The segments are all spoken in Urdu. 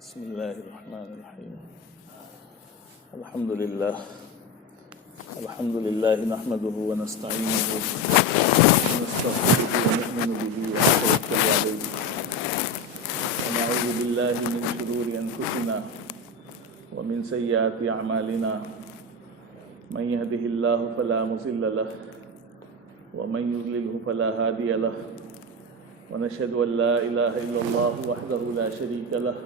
بسم الله الرحمن الرحيم. الحمد لله نحمده ونستعينه ونستغفره ونؤمن به ونتوكل عليه ونعوذ بالله من شرور أنفسنا ومن سيئات أعمالنا من يهده الله فلا مضل له ومن يضلله فلا هادي له ونشهد أن لا إله إلا الله وحده لا شريك له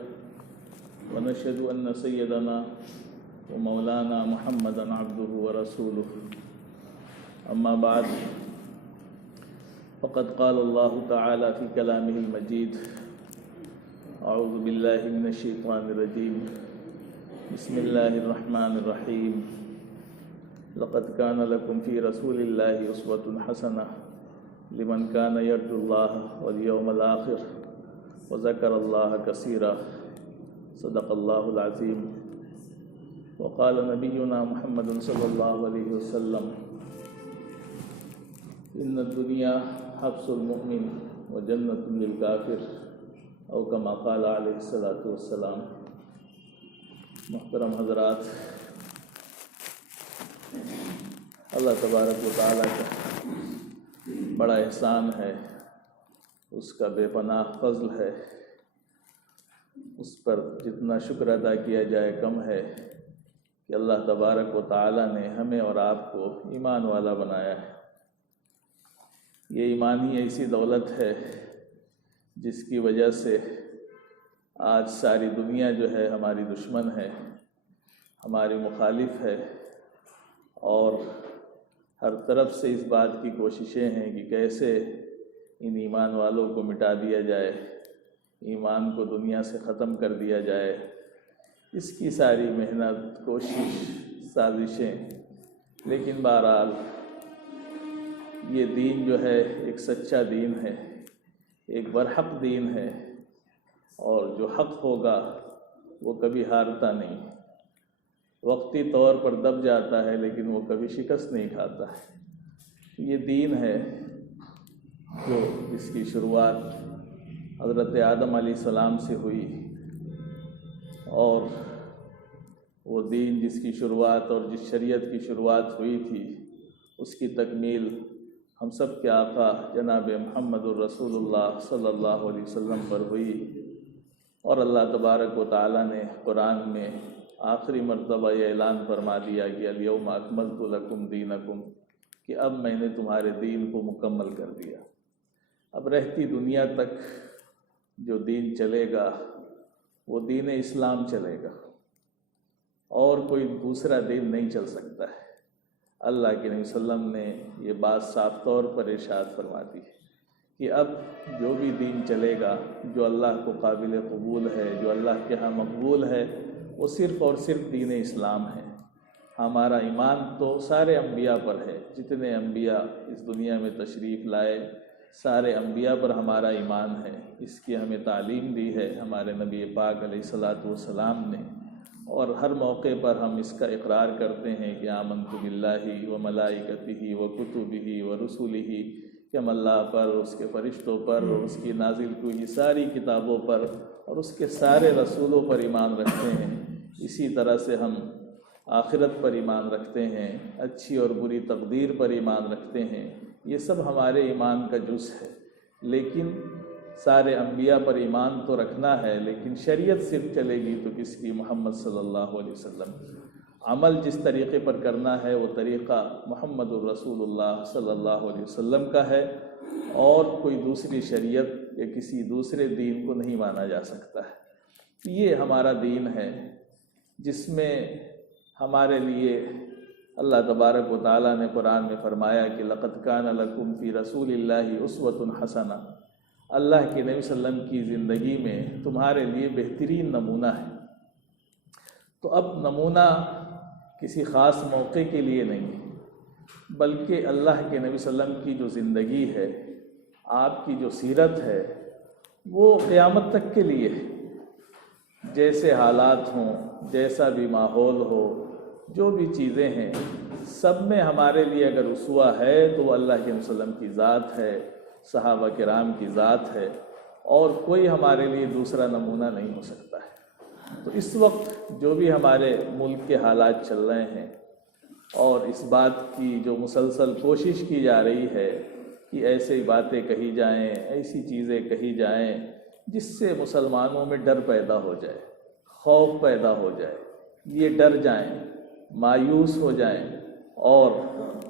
ونشهد أن سيدنا ومولانا محمدا عبده ورسوله. أما بعد فقد قال الله تعالى في كلامه المجيد: أعوذ بالله من الشيطان الرجيم، بسم الله الرحمن الرحيم. لقد كان لكم في رسول الله أسوة حسنة لمن كان يرجو الله واليوم الآخر وذكر الله كثيرا. صدق الله العظيم. وقال نبينا محمد صلى الله عليه وسلم: إن الدنيا حبس المؤمن وجنة للكافر، أو كما قال عليه الصلاة والسلام. محترم حضرات، اللہ تبارک و تعالیٰ کا بڑا احسان ہے، اس کا بے پناہ فضل ہے. اس پر جتنا شکر ادا کیا جائے کم ہے کہ اللہ تبارک و تعالیٰ نے ہمیں اور آپ کو ایمان والا بنایا ہے. یہ ایمان ہی ایسی دولت ہے جس کی وجہ سے آج ساری دنیا جو ہے ہماری دشمن ہے، ہماری مخالف ہے، اور ہر طرف سے اس بات کی کوششیں ہیں کہ کیسے ان ایمان والوں کو مٹا دیا جائے، ایمان کو دنیا سے ختم کر دیا جائے. اس کی ساری محنت، کوشش، سازشیں. لیکن بہرحال یہ دین جو ہے ایک سچا دین ہے، ایک برحق دین ہے، اور جو حق ہوگا وہ کبھی ہارتا نہیں. وقتی طور پر دب جاتا ہے لیکن وہ کبھی شکست نہیں کھاتا ہے. یہ دین ہے جو جس کی شروعات حضرت آدم علیہ السلام سے ہوئی، اور وہ دین جس کی شروعات اور جس شریعت کی شروعات ہوئی تھی، اس کی تکمیل ہم سب کے آقا جناب محمد الرسول اللہ صلی اللہ علیہ وسلم پر ہوئی. اور اللہ تبارک و تعالیٰ نے قرآن میں آخری مرتبہ یہ اعلان فرما دیا کہ الیوم اکملت لکم دینکم، کہ اب میں نے تمہارے دین کو مکمل کر دیا. اب رہتی دنیا تک جو دین چلے گا وہ دین اسلام چلے گا، اور کوئی دوسرا دین نہیں چل سکتا ہے. اللہ کے نبی صلی اللہ علیہ وسلم نے یہ بات صاف طور پر ارشاد فرما دی کہ اب جو بھی دین چلے گا، جو اللہ کو قابل قبول ہے، جو اللہ کے ہاں مقبول ہے، وہ صرف اور صرف دین اسلام ہے. ہمارا ایمان تو سارے انبیاء پر ہے. جتنے انبیاء اس دنیا میں تشریف لائے، سارے انبیاء پر ہمارا ایمان ہے. اس کی ہمیں تعلیم دی ہے ہمارے نبی پاک علیہ الصلاۃ والسلام نے، اور ہر موقع پر ہم اس کا اقرار کرتے ہیں کہ آمنت باللہ و ملائکتہ و کتبہ و رسلہ، کہ ہم اللہ پر، اس کے فرشتوں پر، اور اس کی نازل ہوئی ساری کتابوں پر اور اس کے سارے رسولوں پر ایمان رکھتے ہیں. اسی طرح سے ہم آخرت پر ایمان رکھتے ہیں، اچھی اور بری تقدیر پر ایمان رکھتے ہیں. یہ سب ہمارے ایمان کا جز ہے. لیکن سارے انبیاء پر ایمان تو رکھنا ہے، لیکن شریعت صرف چلے گی تو کس کی؟ محمد صلی اللہ علیہ وسلم. عمل جس طریقے پر کرنا ہے وہ طریقہ محمد الرسول اللہ صلی اللہ علیہ وسلم کا ہے، اور کوئی دوسری شریعت یا کسی دوسرے دین کو نہیں مانا جا سکتا ہے. یہ ہمارا دین ہے جس میں ہمارے لیے اللہ تبارک و تعالیٰ نے قرآن میں فرمایا کہ لقد کان لکم فی رسول اللہ اسوۃ حسنہ. اللہ کے نبی صلی اللہ علیہ وسلم کی زندگی میں تمہارے لیے بہترین نمونہ ہے. تو اب نمونہ کسی خاص موقع کے لیے نہیں، بلکہ اللہ کے نبی صلی اللہ علیہ وسلم کی جو زندگی ہے، آپ کی جو سیرت ہے، وہ قیامت تک کے لیے ہے. جیسے حالات ہوں، جیسا بھی ماحول ہو، جو بھی چیزیں ہیں، سب میں ہمارے لیے اگر اسوہ ہے تو وہ اللہ کے نبی صلی اللہ علیہ وسلم کی ذات ہے، صحابہ کرام کی ذات ہے، اور کوئی ہمارے لیے دوسرا نمونہ نہیں ہو سکتا ہے. تو اس وقت جو بھی ہمارے ملک کے حالات چل رہے ہیں اور اس بات کی جو مسلسل کوشش کی جا رہی ہے کہ ایسی باتیں کہی جائیں، ایسی چیزیں کہی جائیں جس سے مسلمانوں میں ڈر پیدا ہو جائے، خوف پیدا ہو جائے، یہ ڈر جائیں، مایوس ہو جائیں اور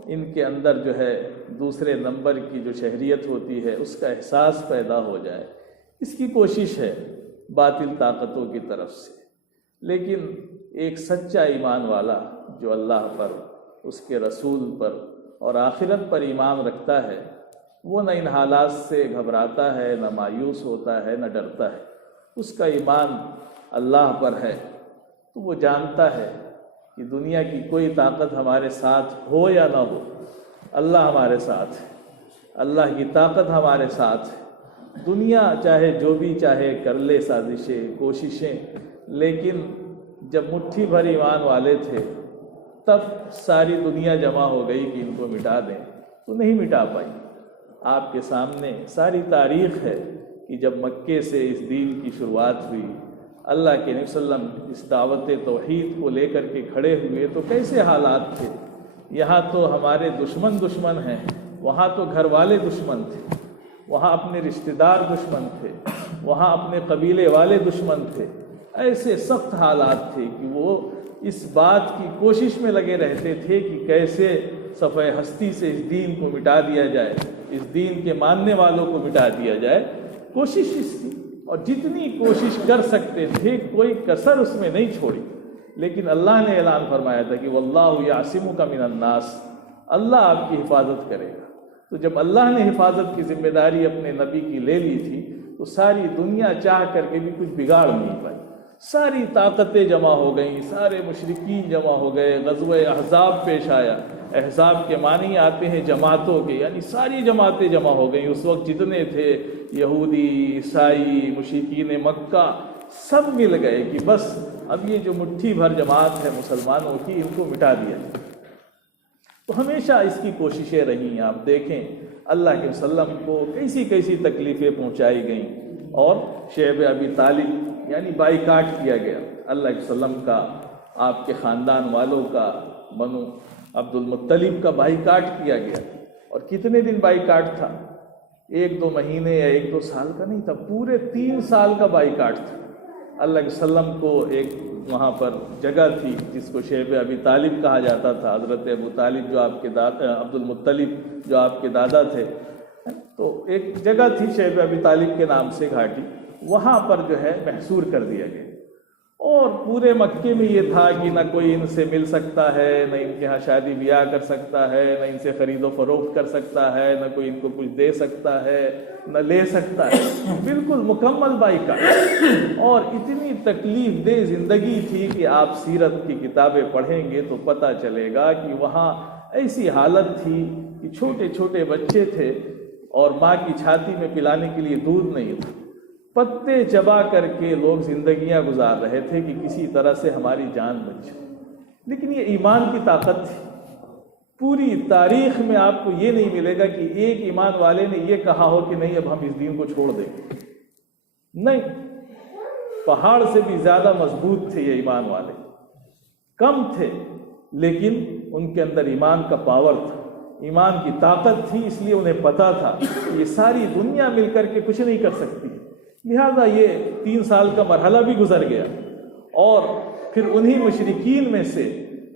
ان کے اندر جو ہے دوسرے نمبر کی جو شہریت ہوتی ہے اس کا احساس پیدا ہو جائے، اس کی کوشش ہے باطل طاقتوں کی طرف سے۔ لیکن ایک سچا ایمان والا جو اللہ پر، اس کے رسول پر اور آخرت پر ایمان رکھتا ہے، وہ نہ ان حالات سے گھبراتا ہے، نہ مایوس ہوتا ہے، نہ ڈرتا ہے۔ اس کا ایمان اللہ پر ہے تو وہ جانتا ہے کہ دنیا کی کوئی طاقت ہمارے ساتھ ہو یا نہ ہو، اللہ ہمارے ساتھ ہے، اللہ کی طاقت ہمارے ساتھ ہے۔ دنیا چاہے جو بھی چاہے کر لے سازشیں، کوششیں، لیکن جب مٹھی بھر ایمان والے تھے تب ساری دنیا جمع ہو گئی کہ ان کو مٹا دیں تو نہیں مٹا پائی۔ آپ کے سامنے ساری تاریخ ہے کہ جب مکے سے اس دین کی شروعات ہوئی، اللہ کے نبی صلی اللہ علیہ وسلم اس دعوت توحید کو لے کر کے کھڑے ہوئے تو کیسے حالات تھے۔ یہاں تو ہمارے دشمن ہیں، وہاں تو گھر والے دشمن تھے، وہاں اپنے رشتہ دار دشمن تھے، وہاں اپنے قبیلے والے دشمن تھے۔ ایسے سخت حالات تھے کہ وہ اس بات کی کوشش میں لگے رہتے تھے کہ کیسے صفحہ ہستی سے اس دین کو مٹا دیا جائے، اس دین کے ماننے والوں کو مٹا دیا جائے۔ کوشش اس کی، اور جتنی کوشش کر سکتے تھے کوئی کسر اس میں نہیں چھوڑی۔ لیکن اللہ نے اعلان فرمایا تھا کہ واللہ یعصمک من الناس، اللہ آپ کی حفاظت کرے گا۔ تو جب اللہ نے حفاظت کی ذمہ داری اپنے نبی کی لے لی تھی تو ساری دنیا چاہ کر کے بھی کچھ بگاڑ نہیں پائی۔ ساری طاقتیں جمع ہو گئیں، سارے مشرکین جمع ہو گئے، غزوہ احزاب پیش آیا۔ احزاب کے معنی آتے ہیں جماعتوں کے، یعنی ساری جماعتیں جمع ہو گئیں۔ اس وقت جتنے تھے یہودی، عیسائی، مشرکین مکہ، سب مل گئے کہ بس اب یہ جو مٹھی بھر جماعت ہے مسلمانوں کی، ان کو مٹا دیا۔ تو ہمیشہ اس کی کوششیں رہیں۔ آپ دیکھیں اللہ کے وسلم کو کیسی کیسی تکلیفیں پہنچائی گئیں، اور شیب ابی طالب یعنی بائیکاٹ کیا گیا اللہ کے وسلم کا، آپ کے خاندان والوں کا، بنو عبد المطلب کا بائیکاٹ کیا گیا۔ اور کتنے دن بائیکاٹ تھا؟ 1-2 مہینے یا 1-2 سال کا نہیں تھا، پورے 3 سال کا بائیکاٹ تھا۔ اللہ کے وسلم کو ایک وہاں پر جگہ تھی جس کو شیب ابی طالب کہا جاتا تھا، حضرت ابو طالب جو آپ کے عبد المطلب جو آپ کے دادا تھے، تو ایک جگہ تھی شیب ابی طالب کے نام سے گھاٹی، وہاں پر جو ہے محصور کر دیا گیا۔ اور پورے مکے میں یہ تھا کہ نہ کوئی ان سے مل سکتا ہے، نہ ان کے ہاں شادی بیاہ کر سکتا ہے، نہ ان سے خرید و فروخت کر سکتا ہے، نہ کوئی ان کو کچھ دے سکتا ہے، نہ لے سکتا ہے، بالکل مکمل بائیکاٹ۔ اور اتنی تکلیف دہ زندگی تھی کہ آپ سیرت کی کتابیں پڑھیں گے تو پتہ چلے گا کہ وہاں ایسی حالت تھی کہ چھوٹے چھوٹے بچے تھے اور ماں کی چھاتی میں پلانے کے لیے دودھ نہیں تھا، پتے چبا کر کے لوگ زندگیاں گزار رہے تھے کہ کسی طرح سے ہماری جان بچ جائے۔ لیکن یہ ایمان کی طاقت تھی۔ پوری تاریخ میں آپ کو یہ نہیں ملے گا کہ ایک ایمان والے نے یہ کہا ہو کہ نہیں اب ہم اس دین کو چھوڑ دیں گے، نہیں، پہاڑ سے بھی زیادہ مضبوط تھے یہ ایمان والے، کم تھے لیکن ان کے اندر ایمان کا پاور تھا، ایمان کی طاقت تھی، اس لیے انہیں پتا تھا کہ یہ ساری دنیا مل کر کے کچھ نہیں کر سکتی۔ لہذا یہ 3 سال کا مرحلہ بھی گزر گیا، اور پھر انہی مشرکین میں سے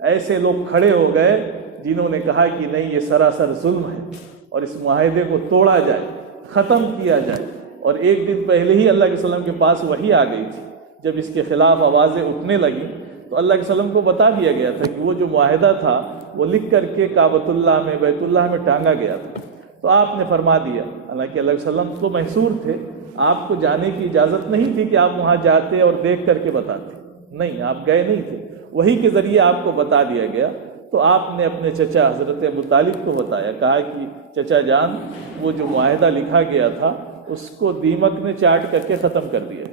ایسے لوگ کھڑے ہو گئے جنہوں نے کہا کہ نہیں، یہ سراسر ظلم ہے اور اس معاہدے کو توڑا جائے، ختم کیا جائے۔ اور ایک دن پہلے ہی اللہ کے وسلم کے پاس وحی آ گئی تھی، جب اس کے خلاف آوازیں اٹھنے لگیں تو اللہ کے وسلم کو بتا دیا گیا تھا کہ وہ جو معاہدہ تھا وہ لکھ کر کے کعبۃ اللہ میں، بیت اللہ میں ٹانگا گیا تھا۔ تو آپ نے فرما دیا، حالانکہ اللہ کے وسلم تو محصور تھے، آپ کو جانے کی اجازت نہیں تھی کہ آپ وہاں جاتے اور دیکھ کر کے بتاتے، نہیں، آپ گئے نہیں تھے، وحی کے ذریعے آپ کو بتا دیا گیا۔ تو آپ نے اپنے چچا حضرت ابو طالب کو بتایا، کہا کہ چچا جان، وہ جو معاہدہ لکھا گیا تھا اس کو دیمک نے چاٹ کر کے ختم کر دیا،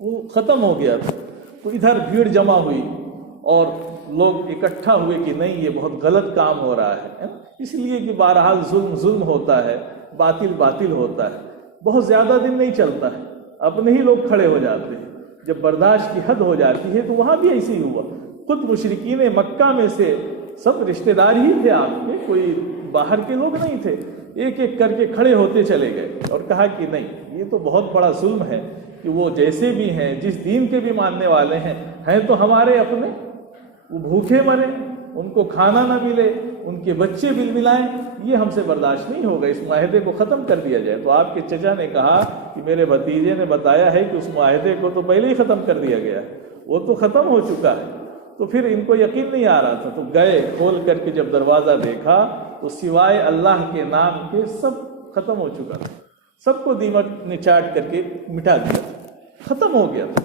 وہ ختم ہو گیا تھا۔ تو ادھر بھیڑ جمع ہوئی اور لوگ اکٹھا ہوئے کہ نہیں، یہ بہت غلط کام ہو رہا ہے، اس لیے کہ بہرحال ظلم ہوتا ہے، باطل ہوتا ہے، بہت زیادہ دن نہیں چلتا ہے، اپنے ہی لوگ کھڑے ہو جاتے ہیں۔ جب برداشت کی حد ہو جاتی ہے تو وہاں بھی ایسے ہی ہوا. خود مشرکین مکہ میں سے سب رشتہ دار ہی تھے آپ کے، کوئی باہر کے لوگ نہیں تھے. ایک ایک کر کے کھڑے ہوتے چلے گئے اور کہا کہ نہیں، یہ تو بہت بڑا ظلم ہے کہ وہ جیسے بھی ہیں، جس دین کے بھی ماننے والے ہیں تو ہمارے اپنے، وہ بھوکے مرے، ان کو کھانا نہ ملے، ان کے بچے بلبلائیں، یہ ہم سے برداشت نہیں ہوگا، اس معاہدے کو ختم کر دیا جائے. تو آپ کے چچا نے کہا کہ میرے بھتیجے نے بتایا ہے کہ اس معاہدے کو تو پہلے ہی ختم کر دیا گیا ہے، وہ تو ختم ہو چکا ہے. تو پھر ان کو یقین نہیں آ رہا تھا، تو گئے کھول کر کے جب دروازہ دیکھا تو سوائے اللہ کے نام کے سب ختم ہو چکا تھا. سب کو دیمک نے چاٹ کر کے مٹا دیا تھا، ختم ہو گیا تھا.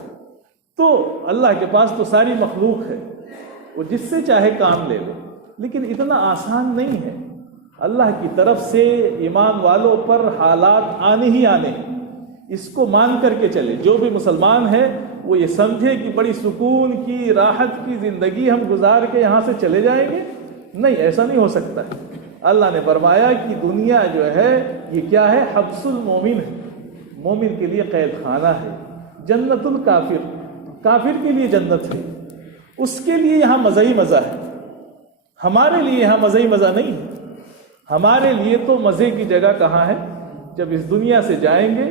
تو اللہ کے پاس تو ساری مخلوق ہے، وہ جس سے چاہے کام لے لے، لیکن اتنا آسان نہیں ہے. اللہ کی طرف سے ایمان والوں پر حالات آنے ہی آنے ہیں، اس کو مان کر کے چلے. جو بھی مسلمان ہے وہ یہ سمجھے کہ بڑی سکون کی، راحت کی زندگی ہم گزار کے یہاں سے چلے جائیں گے. نہیں، ایسا نہیں ہو سکتا ہے. اللہ نے فرمایا کہ دنیا جو ہے یہ کیا ہے؟ حبس المومن ہے، مومن کے لیے قید خانہ ہے. جنت الکافر، کافر کے لیے جنت ہے، اس کے لیے یہاں مزہ ہی مزہ ہے. ہمارے لیے یہاں مزہ ہی مزہ نہیں ہے. ہمارے لیے تو مزے کی جگہ کہاں ہے؟ جب اس دنیا سے جائیں گے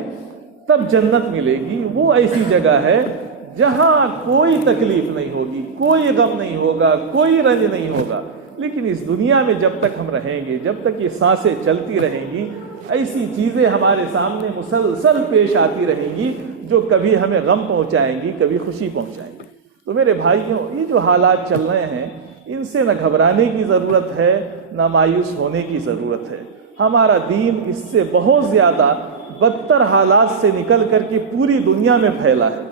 تب جنت ملے گی. وہ ایسی جگہ ہے جہاں کوئی تکلیف نہیں ہوگی، کوئی غم نہیں ہوگا، کوئی رنج نہیں ہوگا. لیکن اس دنیا میں جب تک ہم رہیں گے، جب تک یہ سانسیں چلتی رہیں گی، ایسی چیزیں ہمارے سامنے مسلسل پیش آتی رہیں گی جو کبھی ہمیں غم پہنچائیں گی، کبھی خوشی پہنچائیں گی. تو میرے بھائیوں، یہ جو حالات چل رہے ہیں ان سے نہ گھبرانے کی ضرورت ہے، نہ مایوس ہونے کی ضرورت ہے. ہمارا دین اس سے بہت زیادہ بدتر حالات سے نکل کر کے پوری دنیا میں پھیلا ہے.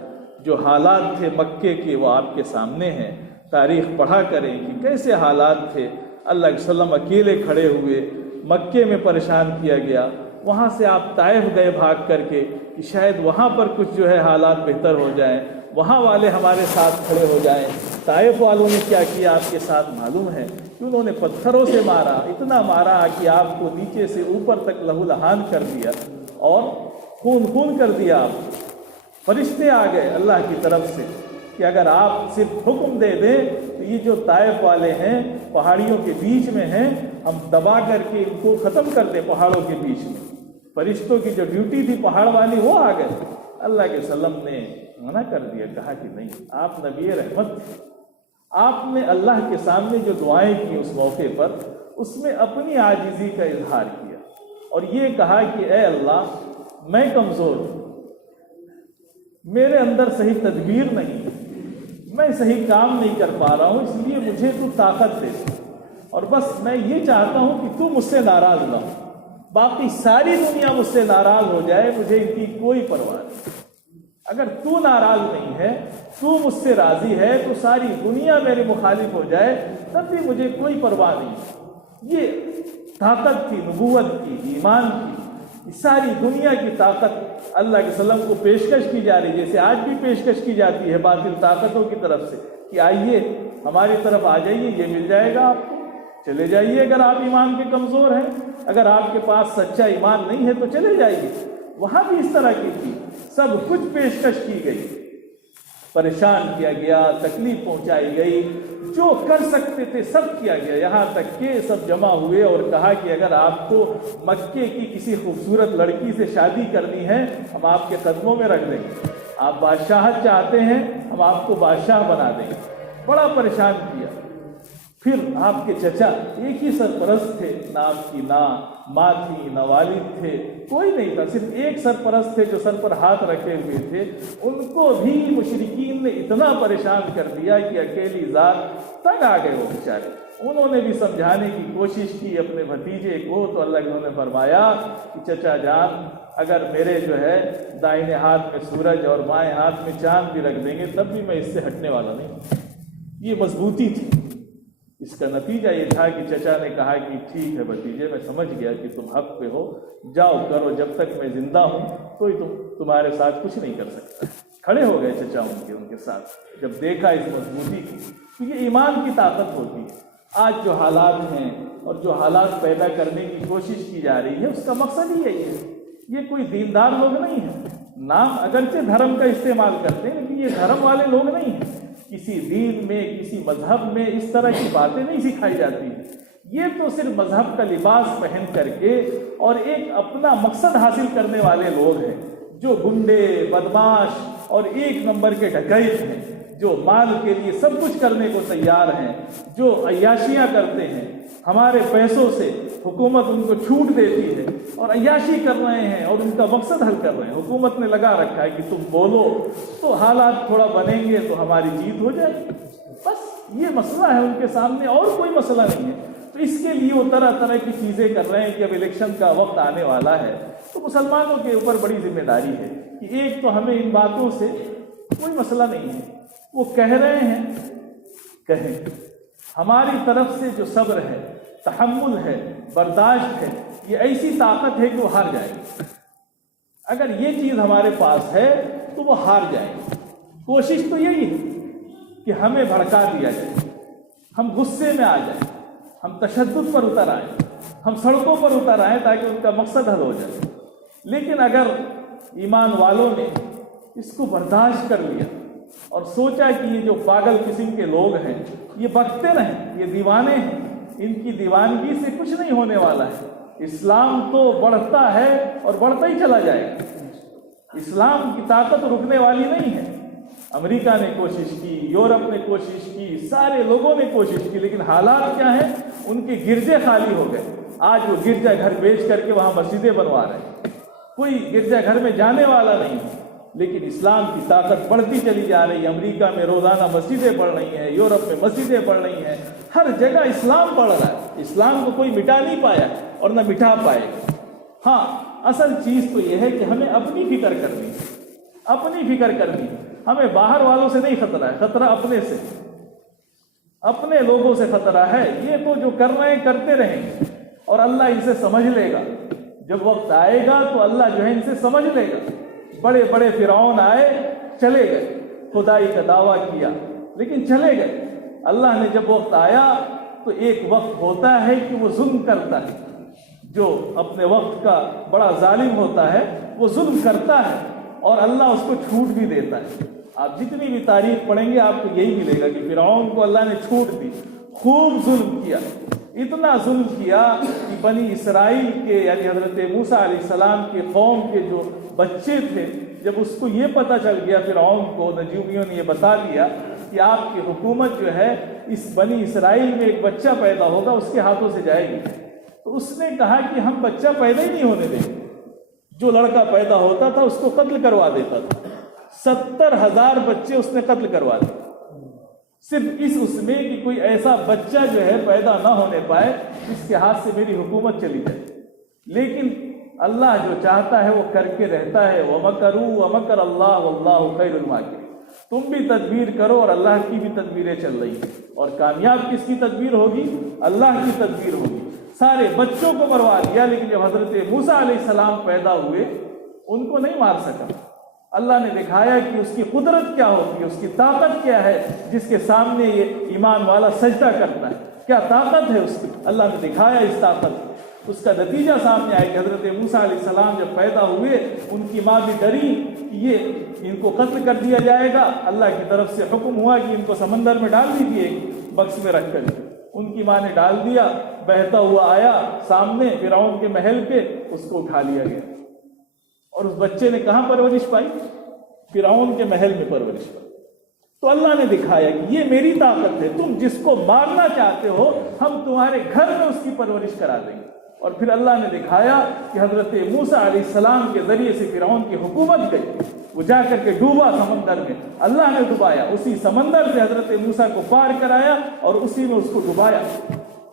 جو حالات تھے مکے کے وہ آپ کے سامنے ہیں. تاریخ پڑھا کریں کہ کیسے حالات تھے. اللہ کے وسلم اکیلے کھڑے ہوئے، مکے میں پریشان کیا گیا. وہاں سے آپ طائف گئے بھاگ کر کے کہ شاید وہاں پر کچھ جو ہے حالات بہتر ہو جائیں، وہاں والے ہمارے ساتھ کھڑے ہو جائیں. طائف والوں نے کیا کیا آپ کے ساتھ معلوم ہے کہ انہوں نے پتھروں سے مارا، اتنا مارا کہ آپ کو نیچے سے اوپر تک لہو لہان کر دیا اور خون کر دیا. آپ فرشتے آ گئے اللہ کی طرف سے کہ اگر آپ صرف حکم دے دیں تو یہ جو طائف والے ہیں پہاڑیوں کے بیچ میں ہیں، ہم دبا کر کے ان کو ختم کر دیں پہاڑوں کے بیچ میں. فرشتوں کی جو ڈیوٹی تھی پہاڑ والی وہ آ گئے. اللہ کے وسلم نے منع کر دیا، کہا کہ نہیں، آپ نبی رحمت تھے. آپ نے اللہ کے سامنے جو دعائیں کی اس موقع پر، اس میں اپنی عاجزی کا اظہار کیا اور یہ کہا کہ اے اللہ، میں کمزور ہوں، میرے اندر صحیح تدبیر نہیں ہے، میں صحیح کام نہیں کر پا رہا ہوں، اس لیے مجھے تو طاقت دے اور بس میں یہ چاہتا ہوں کہ تو مجھ سے ناراض نہ ہو. باقی ساری دنیا مجھ سے ناراض ہو جائے، مجھے ان کی کوئی پرواہ نہیں. اگر تو ناراض نہیں ہے، تو مجھ سے راضی ہے، تو ساری دنیا میرے مخالف ہو جائے تب بھی مجھے کوئی پرواہ نہیں. یہ طاقت تھی نبوت کی، ایمان کی. ساری دنیا کی طاقت اللہ کے وسلم کو پیشکش کی جا رہی، جیسے آج بھی پیشکش کی جاتی ہے باطل طاقتوں کی طرف سے کہ آئیے ہماری طرف آ جائیے، یہ مل جائے گا آپ کو، چلے جائیے اگر آپ ایمان کے کمزور ہیں، اگر آپ کے پاس سچا ایمان نہیں ہے تو چلے جائیے. وہاں بھی اس طرح کی تھی، سب کچھ پیشکش کی گئی، پریشان کیا گیا، تکلیف پہنچائی گئی، جو کر سکتے تھے سب کیا گیا. یہاں تک کہ سب جمع ہوئے اور کہا کہ اگر آپ کو مکے کی کسی خوبصورت لڑکی سے شادی کرنی ہے ہم آپ کے قدموں میں رکھ دیں گے، آپ بادشاہت چاہتے ہیں ہم آپ کو بادشاہ بنا دیں گے. بڑا پریشان کیا. پھر آپ کے چچا ایک ہی سرپرست تھے، نہ آپ کی نہ ماں تھی نہ والد تھے، کوئی نہیں تھا، صرف ایک سرپرست تھے جو سر پر ہاتھ رکھے ہوئے تھے. ان کو بھی مشرکین نے اتنا پریشان کر دیا کہ اکیلی ذات تنگ آ گئے وہ بیچارے. انہوں نے بھی سمجھانے کی کوشش کی اپنے بھتیجے کو، تو اللہ کے نے فرمایا کہ چچا جان، اگر میرے جو ہے دائیں ہاتھ میں سورج اور بائیں ہاتھ میں چاند بھی رکھ دیں گے تب بھی میں اس سے ہٹنے والا نہیں. یہ مضبوطی تھی. اس کا نتیجہ یہ تھا کہ چچا نے کہا کہ ٹھیک ہے بھتیجے، میں سمجھ گیا کہ تم حق پہ ہو، جاؤ کرو، جب تک میں زندہ ہوں کوئی تمہارے ساتھ کچھ نہیں کر سکتا. کھڑے ہو گئے چچا ان کے ساتھ جب دیکھا اس مضبوطی کی. تو یہ ایمان کی طاقت ہوتی ہے. آج جو حالات ہیں اور جو حالات پیدا کرنے کی کوشش کی جا رہی ہے اس کا مقصد ہی یہی ہے. یہ کوئی دیندار لوگ نہیں ہیں، نام اگرچہ دھرم کا استعمال کرتے ہیں لیکن یہ دھرم والے لوگ نہیں ہیں، کسی دین میں کسی مذہب میں اس طرح کی باتیں نہیں سکھائی جاتی ہیں، یہ تو صرف مذہب کا لباس پہن کر کے اور ایک اپنا مقصد حاصل کرنے والے لوگ ہیں، جو گنڈے بدماش اور ایک نمبر کے ڈکیت ہیں، جو مال کے لیے سب کچھ کرنے کو تیار ہیں، جو عیاشیاں کرتے ہیں، ہمارے پیسوں سے حکومت ان کو چھوٹ دیتی ہے اور عیاشی کر رہے ہیں اور ان کا مقصد حل کر رہے ہیں۔ حکومت نے لگا رکھا ہے کہ تم بولو تو حالات تھوڑا بنیں گے تو ہماری جیت ہو جائے گی، بس یہ مسئلہ ہے ان کے سامنے، اور کوئی مسئلہ نہیں ہے۔ تو اس کے لیے وہ طرح طرح کی چیزیں کر رہے ہیں کہ اب الیکشن کا وقت آنے والا ہے، تو مسلمانوں کے اوپر بڑی ذمہ داری ہے کہ ایک تو ہمیں ان باتوں سے کوئی مسئلہ نہیں ہے، وہ کہہ رہے ہیں کہیں، ہماری طرف سے جو صبر ہے، تحمل ہے، برداشت ہے، یہ ایسی طاقت ہے کہ وہ ہار جائے گی۔ اگر یہ چیز ہمارے پاس ہے تو وہ ہار جائے گی۔ کوشش تو یہی ہے کہ ہمیں بھڑکا دیا جائے، ہم غصے میں آ جائیں، ہم تشدد پر اتر آئیں، ہم سڑکوں پر اتر آئیں تاکہ ان کا مقصد حل ہو جائے۔ لیکن اگر ایمان والوں نے اس کو برداشت کر لیا اور سوچا کہ یہ جو پاگل قسم کے لوگ ہیں یہ بکتے رہیں، یہ دیوانے ہیں، ان کی دیوانگی سے کچھ نہیں ہونے والا ہے، اسلام تو بڑھتا ہے اور بڑھتا ہی چلا جائے گا، اسلام کی طاقت رکنے والی نہیں ہے۔ امریکہ نے کوشش کی، یورپ نے کوشش کی، سارے لوگوں نے کوشش کی، لیکن حالات کیا ہیں؟ ان کے گرجے خالی ہو گئے۔ آج وہ گرجا گھر بیچ کر کے وہاں مسجدیں بنوا رہے ہیں، کوئی گرجا گھر میں جانے والا نہیں، لیکن اسلام کی طاقت بڑھتی چلی جا رہی ہے۔ امریکہ میں روزانہ مسجدیں بڑھ رہی ہیں، یورپ میں مسجدیں بڑھ رہی ہیں، ہر جگہ اسلام بڑھ رہا ہے۔ اسلام کو کوئی مٹا نہیں پایا اور نہ مٹا پائے گا۔ ہاں، اصل چیز تو یہ ہے کہ ہمیں اپنی فکر کرنی، اپنی فکر کرنی، ہمیں باہر والوں سے نہیں خطرہ ہے، خطرہ اپنے سے، اپنے لوگوں سے خطرہ ہے۔ یہ تو جو کر رہے ہیں کرتے رہیں گے اور اللہ ان سے سمجھ لے گا، جب وقت آئے گا تو اللہ جو ہے ان سے سمجھ لے گا۔ بڑے بڑے فرعون آئے، چلے گئے، خدائی کا دعویٰ کیا لیکن چلے گئے۔ اللہ نے جب وقت آیا تو ایک وقت ہوتا ہے کہ وہ ظلم کرتا ہے، جو اپنے وقت کا بڑا ظالم ہوتا ہے وہ ظلم کرتا ہے اور اللہ اس کو چھوٹ بھی دیتا ہے۔ آپ جتنی بھی تاریخ پڑھیں گے آپ کو یہی ملے گا کہ فرعون کو اللہ نے چھوٹ دی، خوب ظلم کیا، اتنا ظلم کیا کہ بنی اسرائیل کے یعنی حضرت موسیٰ علیہ السلام کے قوم کے جو بچے تھے، جب اس کو یہ پتہ چل گیا، فرعون کو نجومیوں نے یہ بتا دیا کہ آپ کی حکومت جو ہے اس بنی اسرائیل میں ایک بچہ پیدا ہوگا اس کے ہاتھوں سے جائے گی، تو اس نے کہا کہ ہم بچہ پیدا ہی نہیں ہونے دیں گے۔ جو لڑکا پیدا ہوتا تھا اس کو قتل کروا دیتا تھا، 70,000 بچے اس نے قتل کروا دیے، صرف اس میں کہ کوئی ایسا بچہ جو ہے پیدا نہ ہونے پائے اس کے ہاتھ سے میری حکومت چلی جائے۔ لیکن اللہ جو چاہتا ہے وہ کر کے رہتا ہے۔ وَمَكَرُوا وَمَكَرَ اللَّهُ وَاللَّهُ خَيْرُ الْمَاكِرِينَ۔ تم بھی تدبیر کرو اور اللہ کی بھی تدبیریں چل رہی ہیں، اور کامیاب کس کی تدبیر ہوگی؟ اللہ کی تدبیر ہوگی۔ سارے بچوں کو مروا دیا، لیکن جب حضرت موسیٰ علیہ السلام پیدا ہوئے ان کو نہیں مار سکا۔ اللہ نے دکھایا کہ اس کی قدرت کیا ہوتی ہے، اس کی طاقت کیا ہے، جس کے سامنے یہ ایمان والا سجدہ کرتا ہے، کیا طاقت ہے اس کی۔ اللہ نے دکھایا اس طاقت کو۔ اس کا نتیجہ سامنے آیا کہ حضرت موسیٰ علیہ السلام جب پیدا ہوئے ان کی ماں بھی ڈری کہ یہ ان کو قتل کر دیا جائے گا۔ اللہ کی طرف سے حکم ہوا کہ ان کو سمندر میں ڈال دیجیے، بکس میں رکھ کر۔ ان کی ماں نے ڈال دیا، بہتا ہوا آیا سامنے فرعون کے محل پہ، اس کو اٹھا لیا گیا، اور اس بچے نے کہاں پرورش پائی؟ فرعون کے محل میں پرورش پائی۔ تو اللہ نے دکھایا کہ یہ میری طاقت ہے، تم جس کو مارنا چاہتے ہو ہم تمہارے گھر میں اس کی پرورش کرا دیں گے۔ اور پھر اللہ نے دکھایا کہ حضرت موسیٰ علیہ السلام کے ذریعے سے فرعون کی حکومت گئی، وہ جا کر کے ڈوبا سمندر میں، اللہ نے ڈبایا، اسی سمندر سے حضرت موسیٰ کو پار کرایا اور اسی میں اس کو ڈبایا۔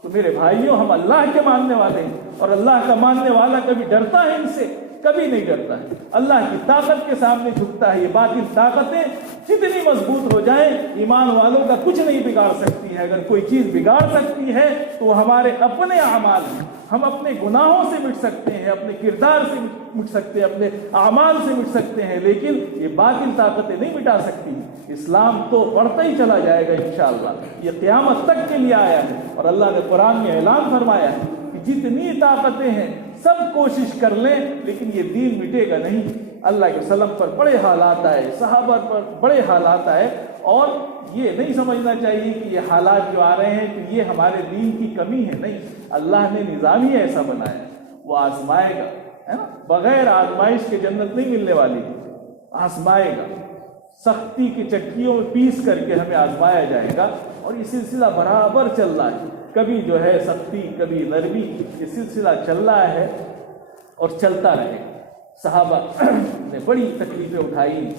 تو میرے بھائیوں، ہم اللہ کے ماننے والے ہیں، اور اللہ کا ماننے والا کبھی ڈرتا ہے ان سے؟ کبھی نہیں ڈرتا ہے، اللہ کی طاقت کے سامنے جھکتا ہے۔ یہ باطل طاقتیں جتنی مضبوط ہو جائیں ایمان والوں کا کچھ نہیں بگاڑ سکتی ہے۔ اگر کوئی چیز بگاڑ سکتی ہے تو وہ ہمارے اپنے اعمال ہیں۔ ہم اپنے گناہوں سے مٹ سکتے ہیں، اپنے کردار سے مٹ سکتے ہیں، اپنے اعمال سے مٹ سکتے ہیں، لیکن یہ باطل طاقتیں نہیں مٹا سکتی۔ اسلام تو بڑھتا ہی چلا جائے گا انشاءاللہ، یہ قیامت تک کے لیے آیا ہے، اور اللہ نے قرآن میں اعلان فرمایا ہے کہ جتنی طاقتیں ہیں سب کوشش کر لیں لیکن یہ دین مٹے گا نہیں۔ اللہ کے وسلم پر بڑے حالات آئے، صحابہ پر بڑے حالات آئے، اور یہ نہیں سمجھنا چاہیے کہ یہ حالات جو آ رہے ہیں کہ یہ ہمارے دین کی کمی ہے، نہیں، اللہ نے نظام ہی ایسا بنایا، وہ آزمائے گا، ہے نا، بغیر آزمائش کے جنت نہیں ملنے والی، آزمائے گا، سختی کی چکیوں میں پیس کر کے ہمیں آزمایا جائے گا، اور یہ سلسلہ برابر چل رہا ہے، کبھی جو ہے سختی کبھی نرمی، یہ سلسلہ چل رہا ہے اور چلتا رہے گا۔ صحابہ نے بڑی تکلیفیں اٹھائی،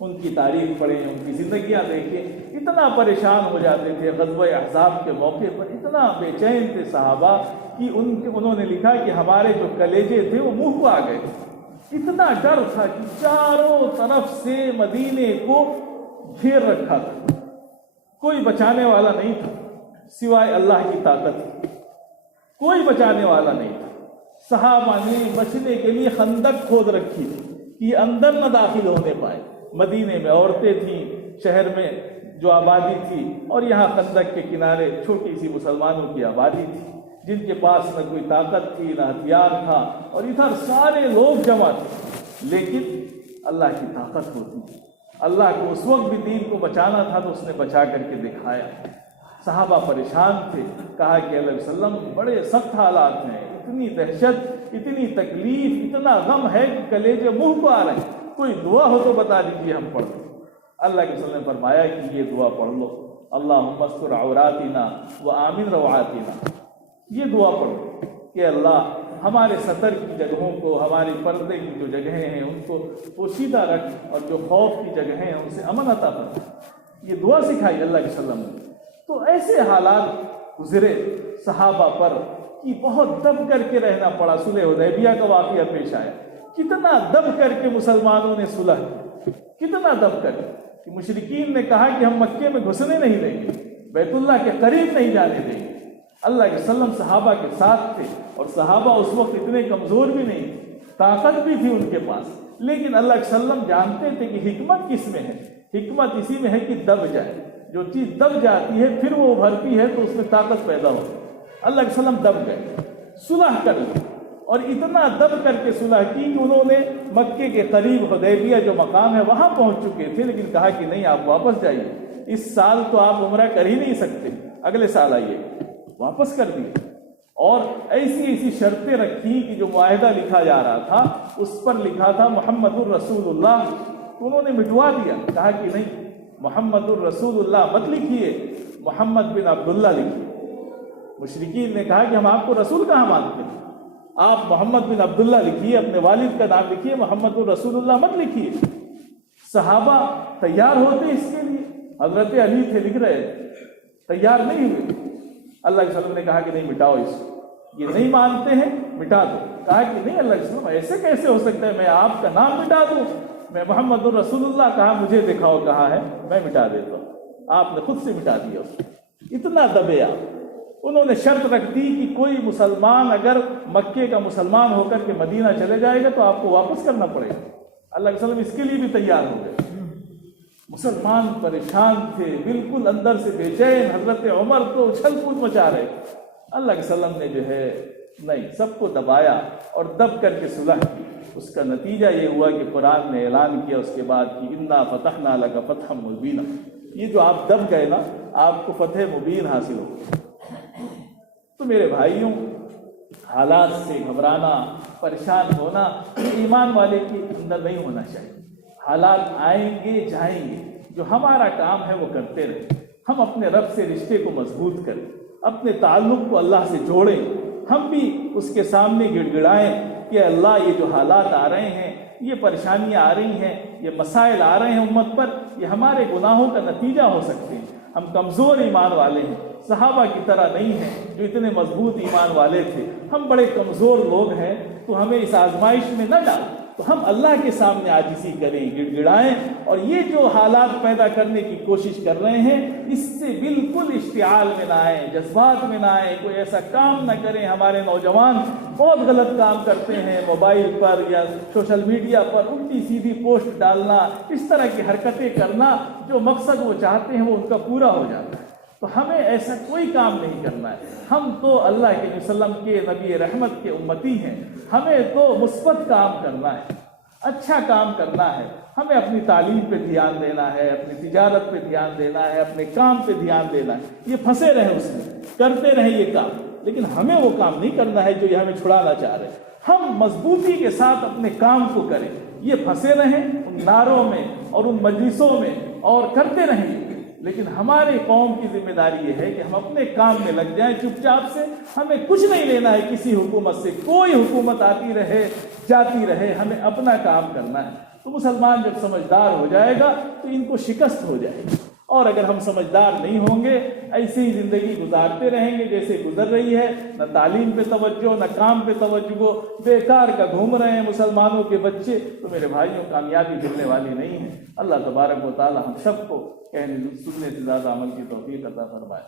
ان کی تاریخ پڑھیں، ان کی زندگیاں دیکھیں، اتنا پریشان ہو جاتے تھے غزوہ احزاب کے موقع پر، اتنا بے چین تھے صحابہ کہ انہوں نے لکھا کہ ہمارے جو کلیجے تھے وہ منہ کو آ گئے، اتنا ڈر تھا کہ چاروں طرف سے مدینے کو گھیر رکھا تھا، کوئی بچانے والا نہیں تھا سوائے اللہ کی طاقت، کوئی بچانے والا نہیں تھا۔ صحابہ نے بچنے کے لیے خندق کھود رکھی تھی کہ یہ اندر نہ داخل ہونے پائے، مدینے میں عورتیں تھیں، شہر میں جو آبادی تھی، اور یہاں خندق کے کنارے چھوٹی سی مسلمانوں کی آبادی تھی جن کے پاس نہ کوئی طاقت تھی نہ ہتھیار تھا، اور ادھر سارے لوگ جمع تھے، لیکن اللہ کی طاقت ہوتی، اللہ کو اس وقت بھی دین کو بچانا تھا تو اس نے بچا کر کے دکھایا۔ صحابہ پریشان تھے، کہا کہ اللہ علیہ وسلم بڑے سخت حالات ہیں، اتنی دہشت، اتنی تکلیف، اتنا غم ہے کہ کلیجے منہ کو آ رہے ہیں، کوئی دعا ہو تو بتا دیجیے ہم پڑھ لیں۔ اللہ کے وسلم نے فرمایا کہ یہ دعا پڑھ لو، اللہم استر عوراتنا وآمن روعاتنا، یہ دعا پڑھو کہ اللہ ہمارے سطر کی جگہوں کو، ہمارے پردے کی جو جگہیں ہیں ان کو پوشیدہ رکھ، اور جو خوف کی جگہیں ہیں ان سے امن عطا فرما۔ یہ دعا سکھائی اللہ کے وسلم نے۔ تو ایسے حالات گزرے صحابہ پر کہ بہت دب کر کے رہنا پڑا۔ صلح حدیبیہ کا واقعہ پیش آیا، کتنا دب کر کے مسلمانوں نے صلح کی، کتنا دب کر کہ مشرکین نے کہا کہ ہم مکے میں گھسنے نہیں دیں گے، بیت اللہ کے قریب نہیں جانے دیں گے۔ اللہ کے وسلم صحابہ کے ساتھ تھے، اور صحابہ اس وقت اتنے کمزور بھی نہیں تھے، طاقت بھی تھی ان کے پاس، لیکن اللہ کے وسلم جانتے تھے کہ حکمت کس میں ہے، حکمت اسی میں ہے کہ دب جائے، جو چیز دب جاتی ہے پھر وہ ابھرتی ہے تو اس میں طاقت پیدا ہوتی ہے۔ اللہ کے وسلم دب گئے، صلح کر لی، اور اتنا دب کر کے صلح کی کہ انہوں نے مکے کے قریب حدیبیہ جو مقام ہے وہاں پہنچ چکے تھے، لیکن کہا کہ نہیں، آپ واپس جائیے، اس سال تو آپ عمرہ کر ہی نہیں سکتے، اگلے سال آئیے۔ واپس کر دیے، اور ایسی شرطیں رکھی کہ جو معاہدہ لکھا جا رہا تھا اس پر لکھا تھا محمد الرسول اللہ، تو انہوں نے مٹوا دیا، کہا کہ نہیں، محمد الرسول اللہ مت لکھیے، محمد بن عبداللہ لکھیے۔ مشرکین نے کہا کہ ہم آپ کو رسول کہاں مانتے ہیں، آپ محمد بن عبداللہ لکھیے، اپنے والد کا نام لکھیے، محمد الرسول اللہ مت لکھیے۔ صحابہ تیار ہوتے اس کے لیے، حضرت علی تھے لکھ رہے، تیار نہیں ہوئے۔ اللہ کے وسلم نے کہا کہ نہیں، مٹاؤ اس کو، یہ نہیں مانتے ہیں، مٹا دو۔ کہا کہ نہیں اللہ کے وسلم، ایسے کیسے ہو سکتا ہے، میں آپ کا نام مٹا دوں، میں محمد الرسول اللہ، کہا مجھے دکھاؤ کہاں ہے، میں مٹا دیتا ہوں۔ آپ نے خود سے مٹا دیا اس کو، اتنا دبے آپ۔ انہوں نے شرط رکھ دی کہ کوئی مسلمان اگر مکے کا مسلمان ہو کر کے مدینہ چلے جائے گا تو آپ کو واپس کرنا پڑے گا۔ اللہ کے وسلم اس کے لیے بھی تیار ہو گئے۔ مسلمان پریشان تھے، بالکل اندر سے بے چین، حضرت عمر تو اچھل کود مچا رہے۔ اللہ کے وسلم نے جو ہے نہیں، سب کو دبایا اور دب کر کے صلح کی۔ اس کا نتیجہ یہ ہوا کہ قرآن نے اعلان کیا اس کے بعد کہ انا فتحنا لک فتحا مبینا، یہ جو آپ دب گئے نا، آپ کو فتح مبین حاصل ہو۔ تو میرے بھائیوں، حالات سے گھبرانا، پریشان ہونا ایمان والے کے اندر نہیں ہونا چاہیے۔ حالات آئیں گے جائیں گے، جو ہمارا کام ہے وہ کرتے رہیں، ہم اپنے رب سے رشتے کو مضبوط کریں، اپنے تعلق کو اللہ سے جوڑیں، ہم بھی اس کے سامنے گڑ گڑائیں کہ اللہ یہ جو حالات آ رہے ہیں، یہ پریشانیاں آ رہی ہیں، یہ مسائل آ رہے ہیں امت پر، یہ ہمارے گناہوں کا نتیجہ ہو سکتے ہیں۔ ہم کمزور ایمان والے ہیں، صحابہ کی طرح نہیں ہیں جو اتنے مضبوط ایمان والے تھے، ہم بڑے کمزور لوگ ہیں، تو ہمیں اس آزمائش میں نہ ڈال، تو ہم اللہ کے سامنے عاجزی کریں، گڑ گڑائیں، اور یہ جو حالات پیدا کرنے کی کوشش کر رہے ہیں اس سے بالکل اشتعال میں نہ آئیں، جذبات میں نہ آئیں، کوئی ایسا کام نہ کریں۔ ہمارے نوجوان بہت غلط کام کرتے ہیں، موبائل پر یا سوشل میڈیا پر الٹی سیدھی پوسٹ ڈالنا، اس طرح کی حرکتیں کرنا، جو مقصد وہ چاہتے ہیں وہ ان کا پورا ہو جاتا ہے۔ تو ہمیں ایسا کوئی کام نہیں کرنا ہے. ہم تو اللہ کے وسلم کے نبی رحمت کے امتی ہیں. ہمیں تو مثبت کام کرنا ہے, اچھا کام کرنا ہے. ہمیں اپنی تعلیم پہ دھیان دینا ہے, اپنی تجارت پہ دھیان دینا ہے, اپنے کام پہ دھیان دینا ہے. یہ پھنسے رہیں اس میں, کرتے رہیں یہ کام, لیکن ہمیں وہ کام نہیں کرنا ہے جو یہ ہمیں چھڑانا چاہ رہے ہیں. ہم مضبوطی کے ساتھ اپنے کام کو کریں. یہ پھنسے رہیں ان نعروں میں اور ان مجلسوں میں اور کرتے رہیں, لیکن ہمارے قوم کی ذمہ داری یہ ہے کہ ہم اپنے کام میں لگ جائیں چپ چاپ سے. ہمیں کچھ نہیں لینا ہے کسی حکومت سے. کوئی حکومت آتی رہے جاتی رہے, ہمیں اپنا کام کرنا ہے. تو مسلمان جب سمجھدار ہو جائے گا تو ان کو شکست ہو جائے گی. اور اگر ہم سمجھدار نہیں ہوں گے, ایسی ہی زندگی گزارتے رہیں گے جیسے گزر رہی ہے, نہ تعلیم پہ توجہ نہ کام پہ توجہ, بیکار کا گھوم رہے ہیں مسلمانوں کے بچے, تو میرے بھائیوں کامیابی ملنے والی نہیں ہے. اللہ تبارک و تعالی ہم سب کو کہنے سننے سے زیادہ عمل کی توفیق عطا فرمائے.